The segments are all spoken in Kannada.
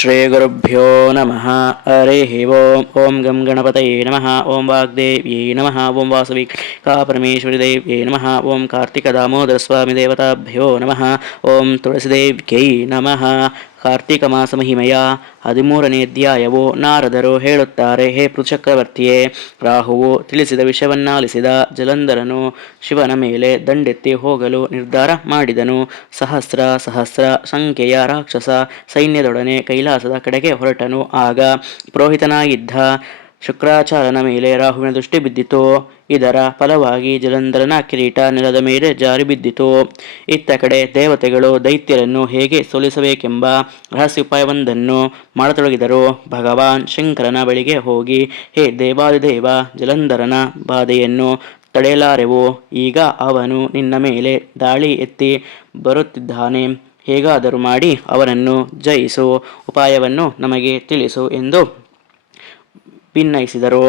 శ్రీగురుభ్యో నమ హరి ఓం ఓం గం గణపతయే నమ ఓం వాగ్దేవ్యై నమ ఓం వాసవి కా పరమేశ్వరిదేవ్యై నమ ఓం కార్తీక దామోదర స్వామి దేవతాభ్యో నమ ఓం తులసిదేవ్యై నమ ಕಾರ್ತಿಕ ಮಾಸ ಮಹಿಮೆಯ ಹದಿಮೂರನೇ ಅಧ್ಯಾಯವು ನಾರದರು ಹೇಳುತ್ತಾರೆ, ಹೇ ಪೃಚಕ್ರವರ್ತಿಯೇ ರಾಹುವು ತಿಳಿಸಿದ ವಿಷವನ್ನಾಲಿಸಿದ ಜಲಂಧರನು ಶಿವನ ಮೇಲೆ ದಂಡೆತ್ತಿ ಹೋಗಲು ನಿರ್ಧಾರ ಮಾಡಿದನು. ಸಹಸ್ರ ಸಹಸ್ರ ಸಂಖ್ಯೆಯ ರಾಕ್ಷಸ ಸೈನ್ಯದೊಡನೆ ಕೈಲಾಸದ ಕಡೆಗೆ ಹೊರಟನು. ಆಗ ಪುರೋಹಿತನಾಗಿದ್ದ ಶುಕ್ರಾಚಾರ್ಯನ ಮೇಲೆ ರಾಹುವಿನ ದೃಷ್ಟಿ ಬಿದ್ದಿತು. ಇದರ ಫಲವಾಗಿ ಜಲಂಧರನ ಕಿರೀಟ ನೆಲದ ಮೇಲೆ ಜಾರಿ ಬಿದ್ದಿತು. ಇತ್ತ ಕಡೆ ದೇವತೆಗಳು ದೈತ್ಯರನ್ನು ಹೇಗೆ ಸೋಲಿಸಬೇಕೆಂಬ ರಹಸ್ಯೋಪಾಯವೊಂದನ್ನು ಮಾಡತೊಡಗಿದರು. ಭಗವಾನ್ ಶಂಕರನ ಬಳಿಗೆ ಹೋಗಿ, ಹೇ ದೇವಾದಿದೇವ, ಜಲಂಧರನ ಬಾಧೆಯನ್ನು ತಡೆಯಲಾರೆವು. ಈಗ ಅವನು ನಿನ್ನ ಮೇಲೆ ದಾಳಿ ಎತ್ತಿ ಬರುತ್ತಿದ್ದಾನೆ. ಹೇಗಾದರೂ ಮಾಡಿ ಅವನನ್ನು ಜಯಿಸು. ಉಪಾಯವನ್ನು ನಮಗೆ ತಿಳಿಸು ಎಂದು ಭಿನ್ನಯಿಸಿದರು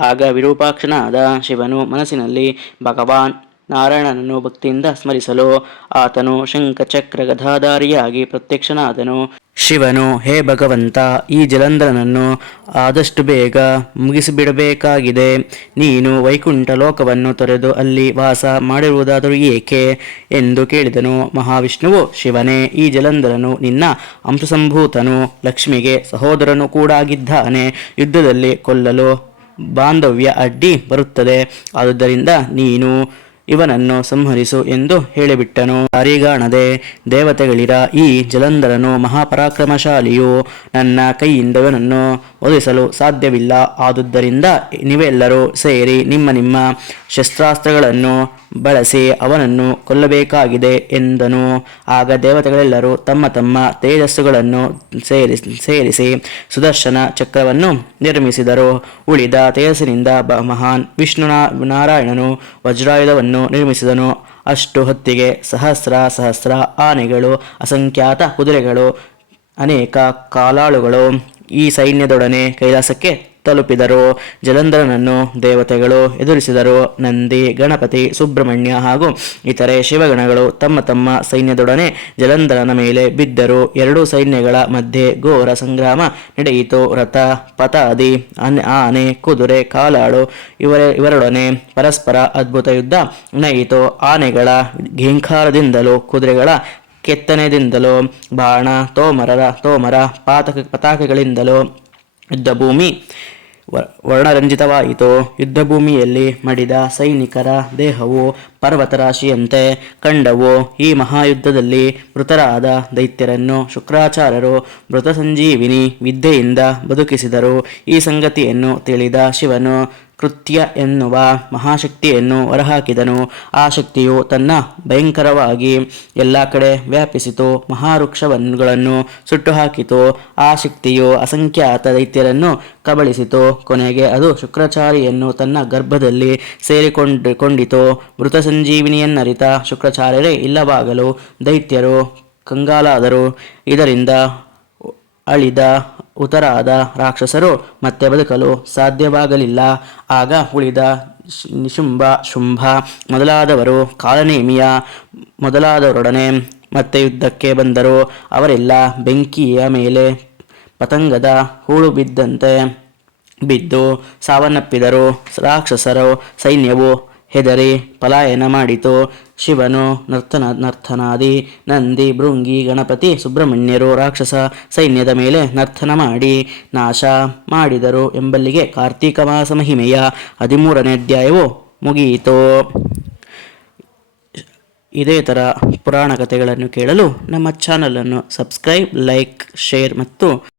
ಆಗ ವಿರೂಪಾಕ್ಷನಾದ ಶಿವನು ಮನಸ್ಸಿನಲ್ಲಿ ಭಗವಾನ್ ನಾರಾಯಣನನ್ನು ಭಕ್ತಿಯಿಂದ ಸ್ಮರಿಸಲು. ಆತನು ಶಂಖಚಕ್ರ ಗದಾಧಾರಿಯಾಗಿ ಪ್ರತ್ಯಕ್ಷನಾದನು. ಶಿವನು, ಹೇ ಭಗವಂತ, ಈ ಜಲಂಧರನನ್ನು ಆದಷ್ಟು ಬೇಗ ಮುಗಿಸಿಬಿಡಬೇಕಾಗಿದೆ. ನೀನು ವೈಕುಂಠ ಲೋಕವನ್ನು ತೊರೆದು ಅಲ್ಲಿ ವಾಸ ಮಾಡಿರುವುದಾದರೂ ಏಕೆ? ಎಂದು ಕೇಳಿದನು ಮಹಾವಿಷ್ಣುವು. ಶಿವನೇ, ಈ ಜಲಂಧರನು ನಿನ್ನ ಅಂಶಸಂಭೂತನು. ಲಕ್ಷ್ಮಿಗೆ ಸಹೋದರನು ಕೂಡ ಆಗಿದ್ದಾನೆ ಯುದ್ಧದಲ್ಲಿ ಕೊಲ್ಲಲು ಬಾಂಧವ್ಯ ಅಡ್ಡಿ ಬರುತ್ತದೆ. ಆದುದರಿಂದ ನೀನು ಇವನನ್ನು ಸಂಹರಿಸು ಎಂದು ಹೇಳಿಬಿಟ್ಟನು. ಅರಿಗಾಣದೆ ದೇವತೆಗಳಿರ, ಈ ಜಲಂಧರನು ಮಹಾಪರಾಕ್ರಮಶಾಲಿಯು ನನ್ನ ಕೈಯಿಂದ ಇವನನ್ನು ಒದಿಸಲು ಸಾಧ್ಯವಿಲ್ಲ. ಆದುದರಿಂದ ನೀವೆಲ್ಲರೂ ಸೇರಿ ನಿಮ್ಮ ನಿಮ್ಮ ಶಸ್ತ್ರಾಸ್ತ್ರಗಳನ್ನು ಬಳಸಿ ಅವನನ್ನು ಕೊಲ್ಲಬೇಕಾಗಿದೆ ಎಂದನು. ಆಗ ದೇವತೆಗಳೆಲ್ಲರೂ ತಮ್ಮ ತಮ್ಮ ತೇಜಸ್ಸುಗಳನ್ನು ಸೇರಿಸಿ ಸೇರಿಸಿ ಸುದರ್ಶನ ಚಕ್ರವನ್ನು ನಿರ್ಮಿಸಿದರು. ಉಳಿದ ತೇಜಸ್ಸಿನಿಂದ ಮಹಾನ್ ವಿಷ್ಣು ನಾರಾಯಣನು ವಜ್ರಾಯುಧವನ್ನು ನಿರ್ಮಿಸಿದನು. ಅಷ್ಟು ಹೊತ್ತಿಗೆ ಸಹಸ್ರ ಸಹಸ್ರ ಆನೆಗಳು ಅಸಂಖ್ಯಾತ ಕುದುರೆಗಳು ಅನೇಕ ಕಾಲಾಳುಗಳು ಈ ಸೈನ್ಯದೊಡನೆ ಕೈಲಾಸಕ್ಕೆ ತಲುಪಿದರು. ಜಲಂಧರನನ್ನು ದೇವತೆಗಳು ಎದುರಿಸಿದರು. ನಂದಿ, ಗಣಪತಿ, ಸುಬ್ರಹ್ಮಣ್ಯ ಹಾಗೂ ಇತರೆ ಶಿವಗಣಗಳು ತಮ್ಮ ತಮ್ಮ ಸೈನ್ಯದೊಡನೆ ಜಲಂಧರನ ಮೇಲೆ ಬಿದ್ದರು. ಎರಡೂ ಸೈನ್ಯಗಳ ಮಧ್ಯೆ ಘೋರ ಸಂಗ್ರಾಮ ನಡೆಯಿತು. ರಥ, ಪತಾದಿ, ಆನೆ ಕುದುರೆ, ಕಾಲಾಳು ಇವರ, ಇವರೊಡನೆ ಪರಸ್ಪರ ಅದ್ಭುತ ಯುದ್ಧ ನಡೆಯಿತು. ಆನೆಗಳ ಘೀಂಕಾರದಿಂದಲೂ, ಕುದುರೆಗಳ ಕೆತ್ತನೆದಿಂದಲೂ, ಬಾಣ, ತೋಮರರ, ತೋಮರ ಪಾತಕ, ಪತಾಕೆಗಳಿಂದಲೂ ಯುದ್ಧಭೂಮಿ. ವರ್ಣರಂಜಿತವಾಯಿತು. ಯುದ್ಧಭೂಮಿಯಲ್ಲಿ ಮಡಿದ ಸೈನಿಕರ ದೇಹವು ಪರ್ವತರಾಶಿಯಂತೆ ಕಂಡವು ಈ ಮಹಾಯುದ್ಧದಲ್ಲಿ ಮೃತರಾದ ದೈತ್ಯರನ್ನು ಶುಕ್ರಾಚಾರ್ಯರು ಮೃತ ಸಂಜೀವಿನಿ ವಿದ್ಯೆಯಿಂದ ಬದುಕಿಸಿದರು. ಈ ಸಂಗತಿಯನ್ನು ತಿಳಿದ ಶಿವನು, ಕೃತ್ಯ ಎನ್ನುವ ಮಹಾಶಕ್ತಿಯನ್ನು ಹೊರಹಾಕಿದನು. ಆ ಶಕ್ತಿಯು ತನ್ನ ಭಯಂಕರವಾಗಿ ಎಲ್ಲ ಕಡೆ ವ್ಯಾಪಿಸಿತು. ಮಹಾವೃಕ್ಷವನ್ನುಗಳನ್ನು ಸುಟ್ಟು ಹಾಕಿತು ಆ ಶಕ್ತಿಯು ಅಸಂಖ್ಯಾತ ದೈತ್ಯರನ್ನು ಕಬಳಿಸಿತು. ಕೊನೆಗೆ ಅದು ಶುಕ್ರಾಚಾರಿಯನ್ನು ತನ್ನ ಗರ್ಭದಲ್ಲಿ ಸೇರಿಕೊಂಡು, ಕೊಂಡಿತು. ಮೃತ ಸಂಜೀವಿನಿಯನ್ನರಿತ ಶುಕ್ರಾಚಾರ್ಯರೇ, ಇಲ್ಲವಾಗಲು ದೈತ್ಯರು, ಕಂಗಾಲಾದರು. ಇದರಿಂದ ಅಳಿದ, ಉತರಾದ ರಾಕ್ಷಸರು ಮತ್ತೆ ಬದುಕಲು ಸಾಧ್ಯವಾಗಲಿಲ್ಲ. ಆಗ ಉಳಿದ ನಿಶುಂಭ, ಶುಂಭ ಮೊದಲಾದವರು ಕಾಲನೇಮಿಯ ಮೊದಲಾದವರೊಡನೆ ಮತ್ತೆ ಯುದ್ಧಕ್ಕೆ ಬಂದರು. ಅವರೆಲ್ಲ ಬೆಂಕಿಯ ಮೇಲೆ ಪತಂಗದ ಹೂಳು ಬಿದ್ದಂತೆ ಬಿದ್ದು ಸಾವನ್ನಪ್ಪಿದರು. ರಾಕ್ಷಸರು, ಸೈನ್ಯವು ಹೆದರಿ ಪಲಾಯನ ಮಾಡಿತು. ಶಿವನು ನರ್ತನ, ನರ್ತನಾದಿ, ನಂದಿ, ಭೃಂಗಿ, ಗಣಪತಿ, ಸುಬ್ರಹ್ಮಣ್ಯರು, ರಾಕ್ಷಸ ಸೈನ್ಯದ ಮೇಲೆ ನರ್ತನ ಮಾಡಿ ನಾಶ ಮಾಡಿದರು ಎಂಬಲ್ಲಿಗೆ ಕಾರ್ತೀಕ ಮಾಸ ಮಹಿಮೆಯ ಹದಿಮೂರನೇ ಅಧ್ಯಾಯವು ಮುಗಿಯಿತು. ಇದೇ ಥರ ಪುರಾಣ ಕಥೆಗಳನ್ನು ಕೇಳಲು ನಮ್ಮ ಚಾನಲನ್ನು ಸಬ್ಸ್ಕ್ರೈಬ್, ಲೈಕ್, ಶೇರ್ ಮತ್ತು